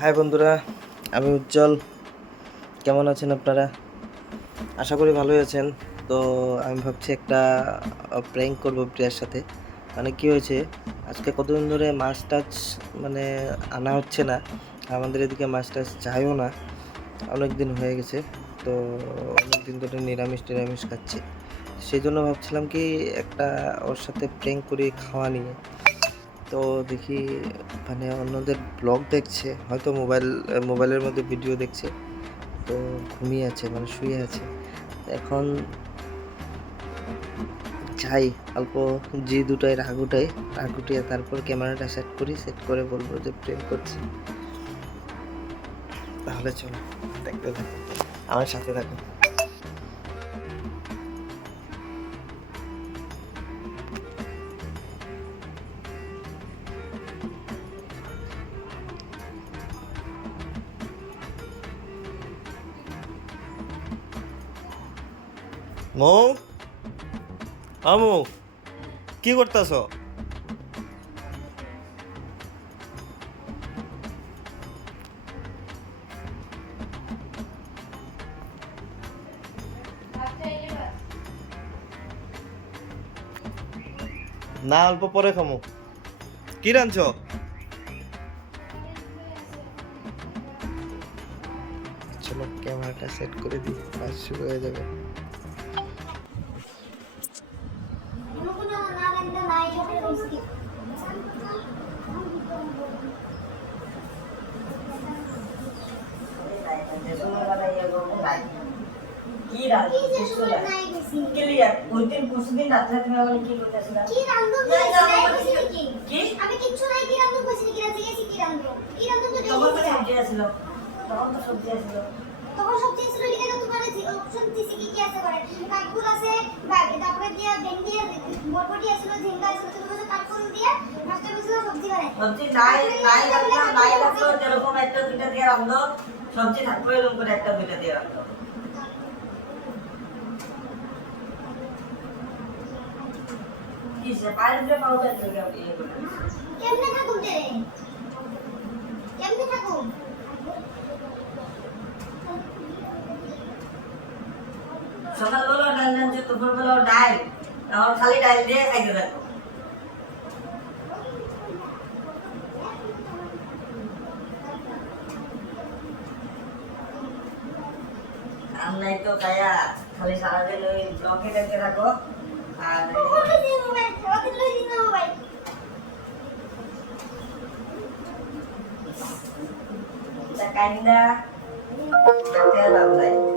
High বন্ধুরা, আমি উজ্জ্বল। কেমন আছেন আপনারা? আশা করি ভালোই আছেন। তো আমি ভাবছি একটা প্র্যাঙ্ক করব প্রিয়ার সাথে। মানে কি হয়েছে, আজকে কতদিন ধরে মাছ টাছ মানে আনা হচ্ছে না। আমাদের এদিকে মাছ টাছ যায়ও না। অনেক দিন হয়ে গেছে, তো অনেক দিন ধরে নিরামিষ নিরামিষ খাচ্ছি। সেই জন্য ভাবছিলাম কি একটা ওর সাথে প্র্যাঙ্ক করি খাওয়া নিয়ে। তো দেখি মানে অন্যদের ব্লগ দেখছে, হয়তো মোবাইল মোবাইলের মধ্যে ভিডিও দেখছে। তো ঘুমিয়ে আছে মানে শুয়ে আছে। এখন যাই, অল্প জি দুটাই রাগ উঠাই, রাগ উঠিয়ে তারপর ক্যামেরাটা সেট করি সেট করে বলব যে প্রেম করছি। তাহলে চলো, দেখতে থাকো। আমার সাথে থাকো। মৌ? আমু কি করতেছ? না, অল্প পরে খামু। কি রাঁধছ? চলো, ক্যামেরাটা সেট করে দিই, কাজ শুরু হয়ে যাবে। কি ওই দিন পরশুদিন রাত্রে তুমি আবার কি করতেছিলা? আমি কিচ্ছু নাই কইছি গেছি তো তখন তো সবজি আছিল তখন তো সবজি আছিল। তখন সব জিনিস লিখে তো তোমার অপশন দিছি কি কি আছে করে কাকুল আছে তারপরে দিয়া ভেন্ডি বরবটি আছিল ঝিঙ্গা আছিল তুমি বলছো কাকুল দিয়া মাস্টার বলছিল সবজি বানাই সবজি নাই নাই রাখলাম নাই রাখল যেরকম একটা দুইটা দিয়ে রান্ধো সবজি থাকবে এরকম করে একটা দুইটা দিয়ে রান্ধো কি সে পাউডার করে কেমনে থাকুম রে? কেমনে থাকুম? সকালবেলা ডাল রাঁধছে দুপুরবেলাও ডাল। এখন খালি ডাল দিয়ে খাইতে থাকো নাই তো খায়া খালি সারাদিন ওই ব্লকে দেখতে থাকো। Sakanda, Sakanda, Sakanda,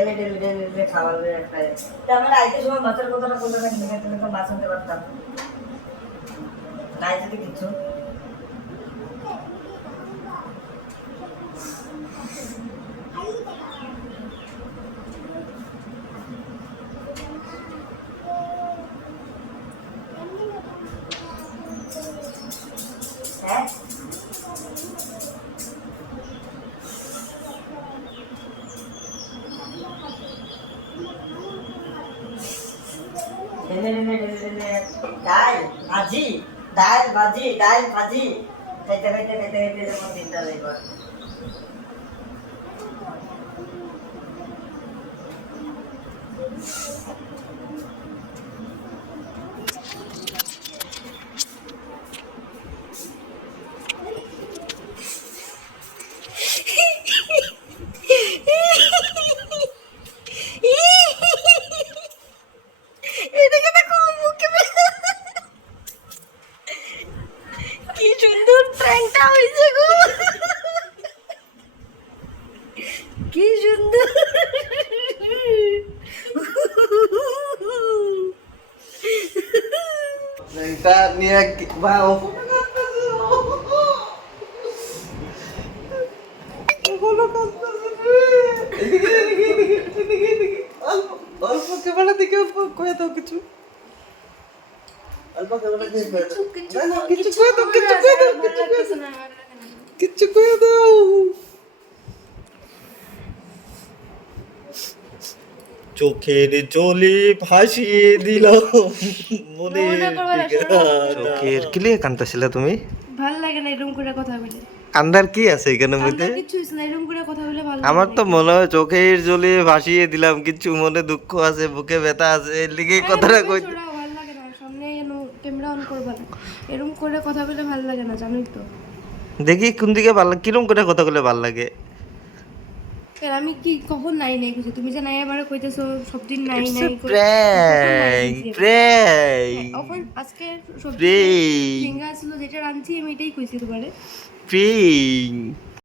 daily daily daily daily খাবার একটা আমরা আইতে সময় মাছের কথাটা বলতে থাকি তুমি তো মাছ আনতে পারতাম নাই যদি কিছু হ্যাঁ ডাল ভাজি ডাল ভাজি ডাল ভাজি খাইতে খাইতে যেমন দিনটা যাইবার এদিকে এটা নিয়ে বা। অল্প ক্যামেরা দিকে অল্প কয়ে দাও কিছু। অল্প ক্যামেরা না কিছু কয়ে দাও কিছু কয়ে দাও কিছু কয়ে দাও কিছু কয়ে দাও চোখের জলে ভাসিয়ে দিল। মনে চোখের কি লিয়ে কানতেছিলে তুমি? ভালো লাগে না এরকম করে কথা বলে। কান্দার কি আছে এখানে মধ্যে আমার কিছু হইছে না এরকম করে কথা বলে ভালো আমার তো মনে হয় চোখের জলে ভাসিয়ে দিলাম কিছু মনে দুঃখ আছে বুকে ব্যথা আছে এর লিগে কথাটা কই ক্যামেরা অন করবা। এরকম করে কথা বলে ভালো লাগে না জানোই তো। দেখি কোন দিকে ভালো কিরম করে কথা বলে ভালো লাগে? আমি কি কখন নাই নাই কিছু তুমি যে নাই আবার কইতেছো সব দিন নাই নাই প্র্যাঙ্ক প্র্যাঙ্ক এখন আজকে সব ছিল যেটা রাঁধছি আমি এটাই কইছি তোমারে। প্র্যাঙ্ক